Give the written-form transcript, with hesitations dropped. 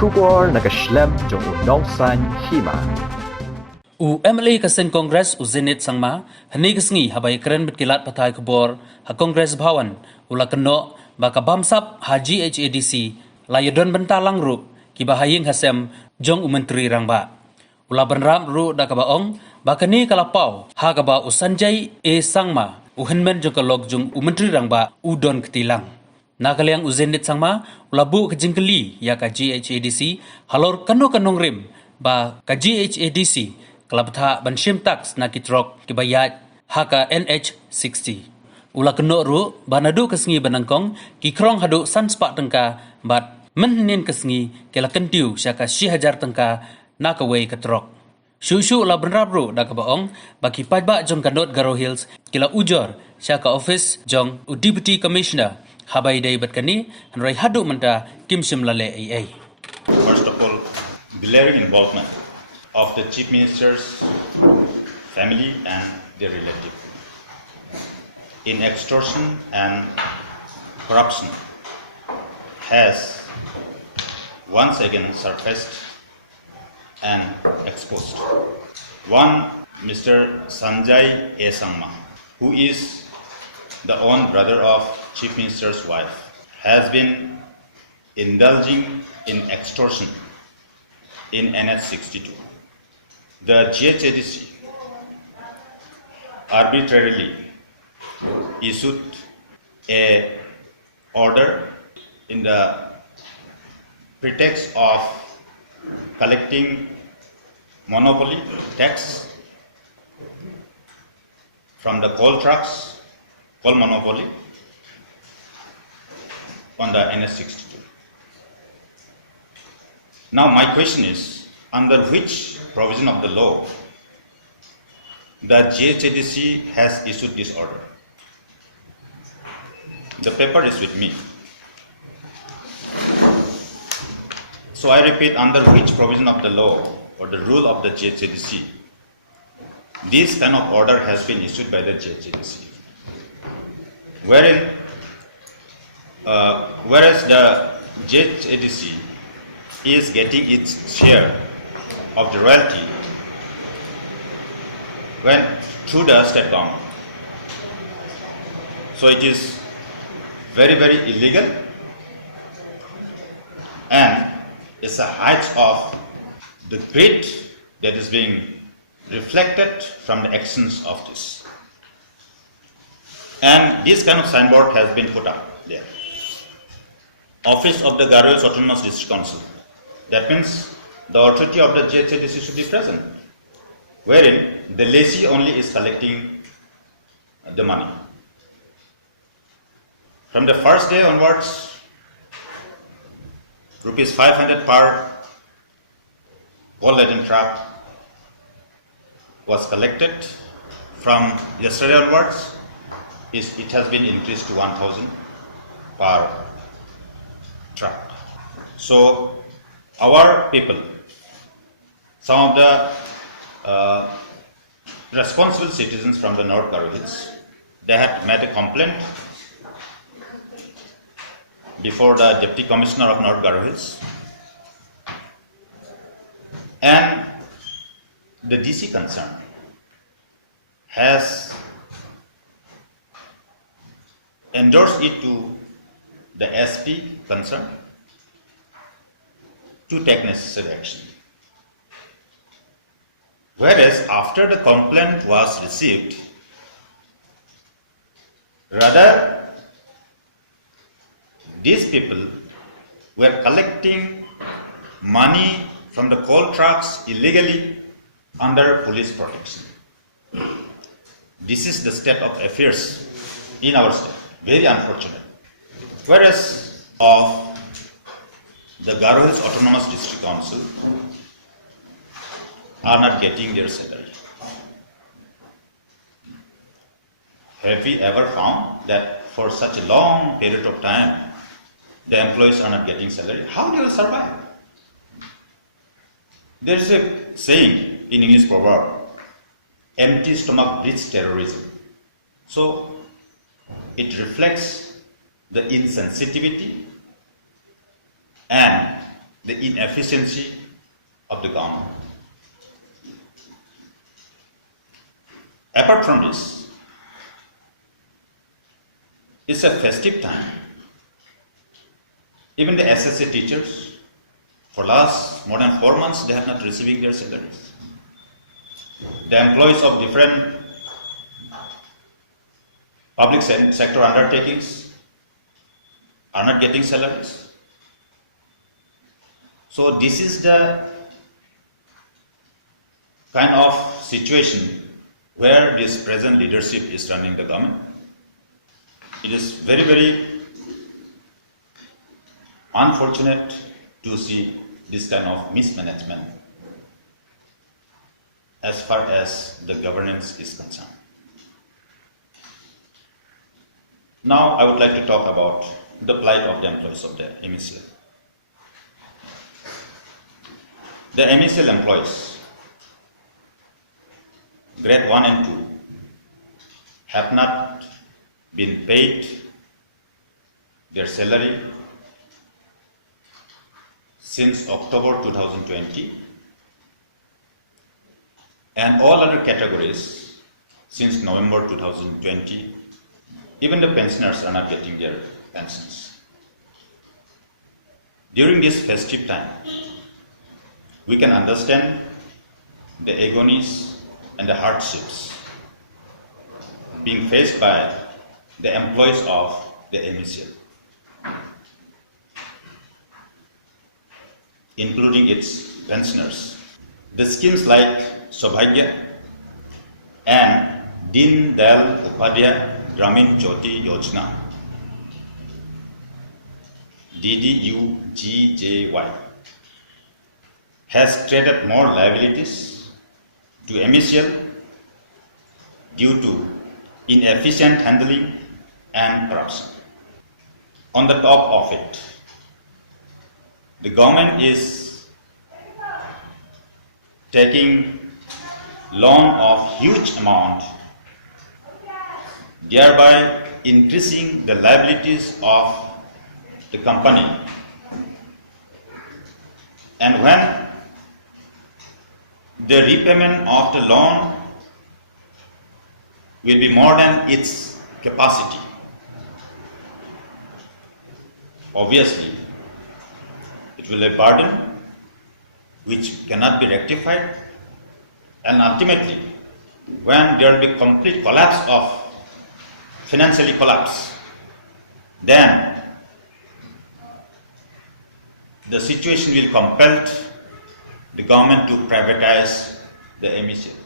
Shubor nakaslem jong udongsan hima. MLA kasen Kongres Zenit sangma hani kasngi habai keren betkilat patai kubor ha Kongres Bhawan ula keno baka bamsap ha GHADC layadon bentalang ru kibahaying hasem jong umentri rangba ula benram ru da kabaong bakani kalapau ha kaba usanjai sangma uhenmen jong kalok jong umentri rangba udon ketilang nakaliang Zenit sangma ula bu kejingkeli ya ka GHADC halor keno kanong rim ba ka GHADC kalabtha banshim tax na kitrok kibayat haka NH60 ula keno ru banadu kasngi banangkong kikrong hadu sanspa tengka bat menhin kasngi kela kentiu syaka 1000 tengka nakawei katrok shushu ula benrab ru da kabaong baki pajba jong kanot Garo Hills kila ujor syaka office jong deputy commissioner habai dai batkani hanrai hadu menta kimsim lale ai. First of all, glaring involvement of the Chief Minister's family and their relative in extortion and corruption has once again surfaced and exposed. One, Mr. Sanjay A. Sangma, who is the own brother of Chief Minister's wife, has been indulging in extortion in NH62. The GHADC arbitrarily issued a order in the pretext of collecting monopoly tax from the coal trucks, coal monopoly on the NH62. Now my question is, under which provision of the law the GHADC has issued this order? The paper is with me. So I repeat, under which provision of the law or the rule of the GHADC this kind of order has been issued by the GHADC, whereas the GHADC is getting its share of the royalty when through the state government. So it is very, very illegal, and it's a height of the greed that is being reflected from the actions of this. And this kind of signboard has been put up there. Office of the Garo Hills Autonomous District Council. That means the authority of the GHADC should be present, wherein the lessee only is collecting the money. From the first day onwards, rupees 500 per coal-laden truck was collected. From yesterday onwards, it has been increased to 1,000 per truck. So our people, some of the responsible citizens from the North Garo Hills, they had made a complaint before the Deputy Commissioner of North Garo Hills, and the DC concerned has endorsed it to the SP concerned to take necessary action. Whereas after the complaint was received, rather these people were collecting money from the coal trucks illegally under police protection. This is the state of affairs in our state, very unfortunate. Whereas of the Garo Hills Autonomous District Council are not getting their salary. Have we ever found that for such a long period of time the employees are not getting salary? How they will survive? There is a saying in English proverb, empty stomach breeds terrorism. So it reflects the insensitivity and the inefficiency of the government. Apart from this, it's a festive time. Even the SSA teachers, for last more than 4 months, they have not receiving their salaries. The employees of different public sector undertakings are not getting salaries. So this is the kind of situation where this present leadership is running the government. It is very, very unfortunate to see this kind of mismanagement as far as the governance is concerned. Now I would like to talk about the plight of the employees of the MECL. The MECL employees, grade 1 and 2, have not been paid their salary since October 2020, and all other categories since November 2020. Even the pensioners are not getting their pensions. During this festive time, we can understand the agonies and the hardships being faced by the employees of the MECL, including its pensioners. The schemes like Saubhagya and Deen Dayal Upadhyaya Gramin Jyoti Yojana, DDU-GJY, has created more liabilities to MECL due to inefficient handling and corruption. On the top of it, the government is taking loan of huge amount, thereby increasing the liabilities of the company. And when the repayment of the loan will be more than its capacity, obviously it will be a burden which cannot be rectified, and ultimately when there will be complete collapse of financially collapse, then the situation will compel the government to privatize the MECL.